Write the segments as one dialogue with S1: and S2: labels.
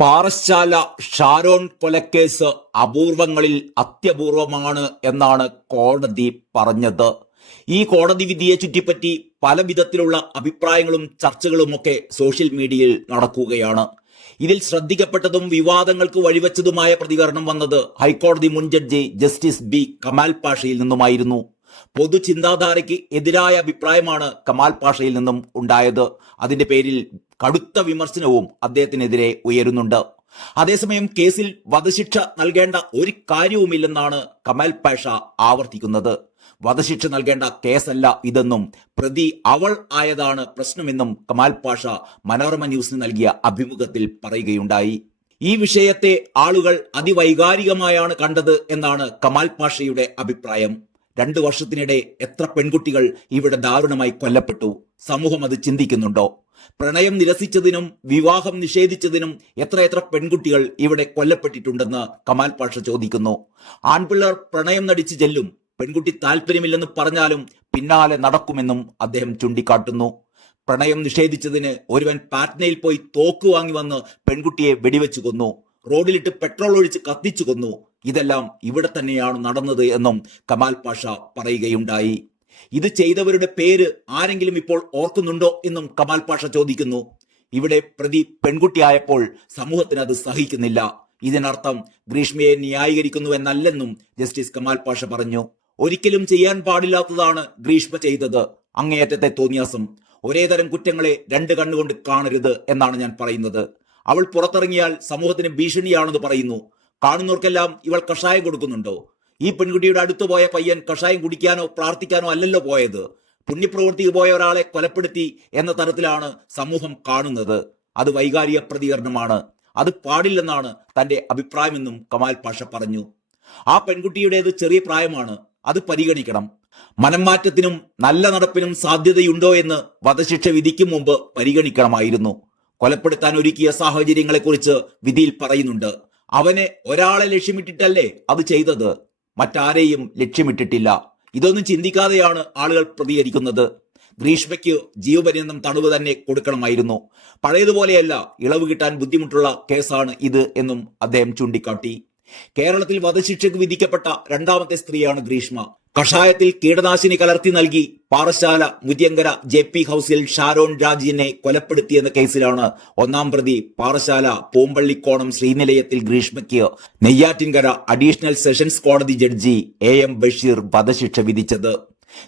S1: പാറശാല ഷാരോൺ കൊലക്കേസ് അപൂർവങ്ങളിൽ അത്യപൂർവമാണ് എന്നാണ് കോടതി പറഞ്ഞത്. ഈ കോടതി വിധിയെ ചുറ്റിപ്പറ്റി പല വിധത്തിലുള്ള അഭിപ്രായങ്ങളും ചർച്ചകളുമൊക്കെ സോഷ്യൽ മീഡിയയിൽ നടക്കുകയാണ്. ഇതിൽ ശ്രദ്ധിക്കപ്പെട്ടതും വിവാദങ്ങൾക്ക് വഴിവെച്ചതുമായ പ്രതികരണം വന്നത് ഹൈക്കോടതി മുൻ ജഡ്ജി ജസ്റ്റിസ് ബി കമാൽ പാഷയിൽ നിന്നുമായിരുന്നു. പൊതു ചിന്താധാരയ്ക്ക് എതിരായ അഭിപ്രായമാണ് കമാൽ പാഷയിൽ നിന്നും ഉണ്ടായത്. അതിന്റെ പേരിൽ കടുത്ത വിമർശനവും അദ്ദേഹത്തിനെതിരെ ഉയരുന്നുണ്ട്. അതേസമയം കേസിൽ വധശിക്ഷ നൽകേണ്ട ഒരു കാര്യവുമില്ലെന്നാണ് കമൽ പാഷ ആവർത്തിക്കുന്നത്. വധശിക്ഷ നൽകേണ്ട കേസല്ല ഇതെന്നും പ്രതി അവൾ ആയതാണ് പ്രശ്നമെന്നും കമാൽ പാഷ മനോരമ ന്യൂസിന് നൽകിയ അഭിമുഖത്തിൽ പറയുകയുണ്ടായി. ഈ വിഷയത്തെ ആളുകൾ അതിവൈകാരികമായാണ് കണ്ടത് എന്നാണ് കമാൽ പാഷയുടെ അഭിപ്രായം. രണ്ടു വർഷത്തിനിടെ എത്ര പെൺകുട്ടികൾ ഇവിടെ ദാരുണമായി കൊല്ലപ്പെട്ടു? സമൂഹം അത് ചിന്തിക്കുന്നുണ്ടോ? പ്രണയം നിരസിച്ചതിനും വിവാഹം നിഷേധിച്ചതിനും എത്രയെത്ര പെൺകുട്ടികൾ ഇവിടെ കൊല്ലപ്പെട്ടിട്ടുണ്ടെന്ന് കമാൽ പാഷ ചോദിക്കുന്നു. ആൺപിള്ളേർ പ്രണയം നടിച്ചു ചെല്ലും. പെൺകുട്ടി താല്പര്യമില്ലെന്ന് പറഞ്ഞാലും പിന്നാലെ നടക്കുമെന്നും അദ്ദേഹം ചൂണ്ടിക്കാട്ടുന്നു. പ്രണയം നിഷേധിച്ചതിന് ഒരുവൻ പാറ്റ്നയിൽ പോയി തോക്ക് വാങ്ങി വന്ന് പെൺകുട്ടിയെ വെടിവെച്ചു കൊന്നു. റോഡിലിട്ട് പെട്രോൾ ഒഴിച്ച് കത്തിച്ചു കൊന്നു. ഇതെല്ലാം ഇവിടെ തന്നെയാണ് നടന്നത് എന്നും കമാൽ പാഷ പറയുകയുണ്ടായി. ഇത് ചെയ്തവരുടെ പേര് ആരെങ്കിലും ഇപ്പോൾ ഓർക്കുന്നുണ്ടോ എന്നും കമാൽ പാഷ ചോദിക്കുന്നു. ഇവിടെ പ്രതി പെൺകുട്ടിയായപ്പോൾ സമൂഹത്തിന് അത് സഹിക്കുന്നില്ല. ഇതിനർത്ഥം ഗ്രീഷ്മയെ ന്യായീകരിക്കുന്നു എന്നല്ലെന്നും ജസ്റ്റിസ് കമാൽ പാഷ പറഞ്ഞു. ഒരിക്കലും ചെയ്യാൻ പാടില്ലാത്തതാണ് ഗ്രീഷ്മ ചെയ്തത്. അങ്ങേയറ്റത്തെ തോന്നിയാസം. ഒരേതരം കുറ്റങ്ങളെ രണ്ട് കണ്ണുകൊണ്ട് കാണരുത് എന്നാണ് ഞാൻ പറയുന്നത്. അവൾ പുറത്തിറങ്ങിയാൽ സമൂഹത്തിന് ഭീഷണിയാണെന്ന് പറയുന്നു. കാണുന്നവർക്കെല്ലാം ഇവൾ കഷായം കൊടുക്കുന്നുണ്ടോ? ഈ പെൺകുട്ടിയുടെ അടുത്ത് പോയ പയ്യൻ കഷായം കുടിക്കാനോ പ്രാർത്ഥിക്കാനോ അല്ലല്ലോ പോയത്. പുണ്യപ്രവൃത്തിക്ക് പോയ ഒരാളെ കൊലപ്പെടുത്തി എന്ന തരത്തിലാണ് സമൂഹം കാണുന്നത്. അത് വൈകാരിക പ്രതികരണമാണ്. അത് പാടില്ലെന്നാണ് തന്റെ അഭിപ്രായമെന്നും കമാൽ പാഷ പറഞ്ഞു. ആ പെൺകുട്ടിയുടേത് ചെറിയ പ്രായമാണ്. അത് പരിഗണിക്കണം. മനംമാറ്റത്തിനും നല്ല നടപ്പിനും സാധ്യതയുണ്ടോ എന്ന് വധശിക്ഷ വിധിക്കും മുമ്പ് പരിഗണിക്കണമായിരുന്നു. കൊലപ്പെടുത്താൻ ഒരുക്കിയ സാഹചര്യങ്ങളെക്കുറിച്ച് വിധിയിൽ പറയുന്നുണ്ട്. അവനെ ഒരാളെ ലക്ഷ്യമിട്ടിട്ടല്ലേ അത് ചെയ്തത്? മറ്റാരെയും ലക്ഷ്യമിട്ടിട്ടില്ല. ഇതൊന്നും ചിന്തിക്കാതെയാണ് ആളുകൾ പ്രതികരിക്കുന്നത്. ഗ്രീഷ്മയ്ക്ക് ജീവപര്യന്തം തടവ് തന്നെ കൊടുക്കണമായിരുന്നു. പഴയതുപോലെയല്ല ഇളവ് കിട്ടാൻ ബുദ്ധിമുട്ടുള്ള കേസാണ് ഇത് എന്നും അദ്ദേഹം ചൂണ്ടിക്കാട്ടി. കേരളത്തിൽ വധശിക്ഷയ്ക്ക് വിധിക്കപ്പെട്ട രണ്ടാമത്തെ സ്ത്രീയാണ് ഗ്രീഷ്മ. കഷായത്തിൽ കീടനാശിനി കലർത്തി നൽകി പാറശാല മുതിയങ്കര ജെ പി ഹൌസിൽ ഷാരോൺ രാജിനെ കൊലപ്പെടുത്തിയെന്ന കേസിലാണ് ഒന്നാം പ്രതി പാറശാല പൂമ്പള്ളിക്കോണം ശ്രീനിലയത്തിൽ ഗ്രീഷ്മയ്ക്ക് നെയ്യാറ്റിൻകര അഡീഷണൽ സെഷൻസ് കോടതി ജഡ്ജി എ എം ബഷീർ വധശിക്ഷ വിധിച്ചത്.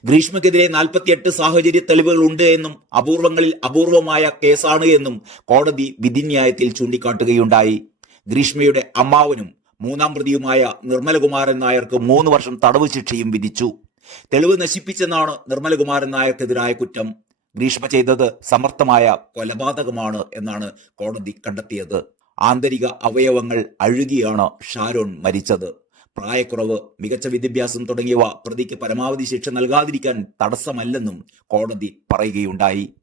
S1: ഗ്രീഷ്മയ്ക്കെതിരെ നാൽപ്പത്തിയെട്ട് സാഹചര്യ തെളിവുകൾ ഉണ്ട് എന്നും അപൂർവങ്ങളിൽ അപൂർവമായ കേസാണ് എന്നും കോടതി വിധിന്യായത്തിൽ ചൂണ്ടിക്കാട്ടുകയുണ്ടായി. ഗ്രീഷ്മയുടെ അമ്മാവനും മൂന്നാം പ്രതിയുമായ നിർമ്മലകുമാരൻ നായർക്ക് മൂന്ന് വർഷം തടവ് ശിക്ഷയും വിധിച്ചു. തെളിവ് നശിപ്പിച്ചെന്നാണ് നിർമ്മലകുമാരൻ നായർക്കെതിരായ കുറ്റം. ഗ്രീഷ്മ ചെയ്തത് സമർത്ഥമായ കൊലപാതകമാണ് എന്നാണ് കോടതി കണ്ടെത്തിയത്. ആന്തരിക അവയവങ്ങൾ അഴുകിയാണ് ഷാരോൺ മരിച്ചത്. പ്രായക്കുറവ് മികച്ച വിദ്യാഭ്യാസം തുടങ്ങിയവ പ്രതിക്ക് പരമാവധി ശിക്ഷ നൽകാതിരിക്കാൻ തടസ്സമല്ലെന്നും കോടതി പറയുകയുണ്ടായി.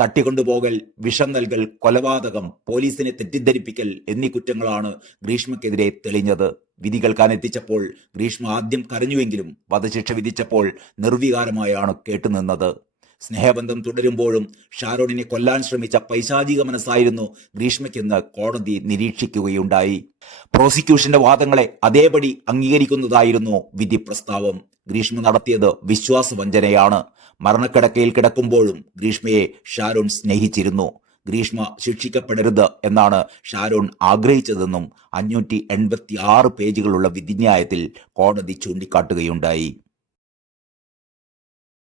S1: തട്ടിക്കൊണ്ടുപോകൽ വിഷം നൽകൽ കൊലപാതകം പോലീസിനെ തെറ്റിദ്ധരിപ്പിക്കൽ എന്നീ കുറ്റങ്ങളാണ് ഗ്രീഷ്മക്കെതിരെ തെളിഞ്ഞത്. വിധി കാനെത്തിച്ചപ്പോൾ ഗ്രീഷ്മ ആദ്യം കരഞ്ഞുവെങ്കിലും വധശിക്ഷ വിധിച്ചപ്പോൾ നിർവികാരമായാണ് കേട്ടുനിന്നത്. സ്നേഹബന്ധം തുടരുമ്പോഴും ഷാരോണിനെ കൊല്ലാൻ ശ്രമിച്ച പൈശാചിക മനസ്സായിരുന്നു ഗ്രീഷ്മയ്ക്കെന്ന് കോടതി നിരീക്ഷിക്കുകയുണ്ടായി. പ്രോസിക്യൂഷന്റെ വാദങ്ങളെ അതേപടി അംഗീകരിക്കുന്നതായിരുന്നു വിധി പ്രസ്താവം ഗ്രീഷ്മ നടത്തിയത് വിശ്വാസവഞ്ചനയാണ്. മരണക്കിടക്കയിൽ കിടക്കുമ്പോഴും ഗ്രീഷ്മയെ ഷാരോൺ സ്നേഹിച്ചിരുന്നു. ഗ്രീഷ്മ ശിക്ഷിക്കപ്പെടരുത് എന്നാണ് ഷാരോൺ ആഗ്രഹിച്ചതെന്നും അഞ്ഞൂറ്റി എൺപത്തി ആറ് പേജുകളുള്ള വിധിന്യായത്തിൽ കോടതി ചൂണ്ടിക്കാട്ടുകയുണ്ടായി.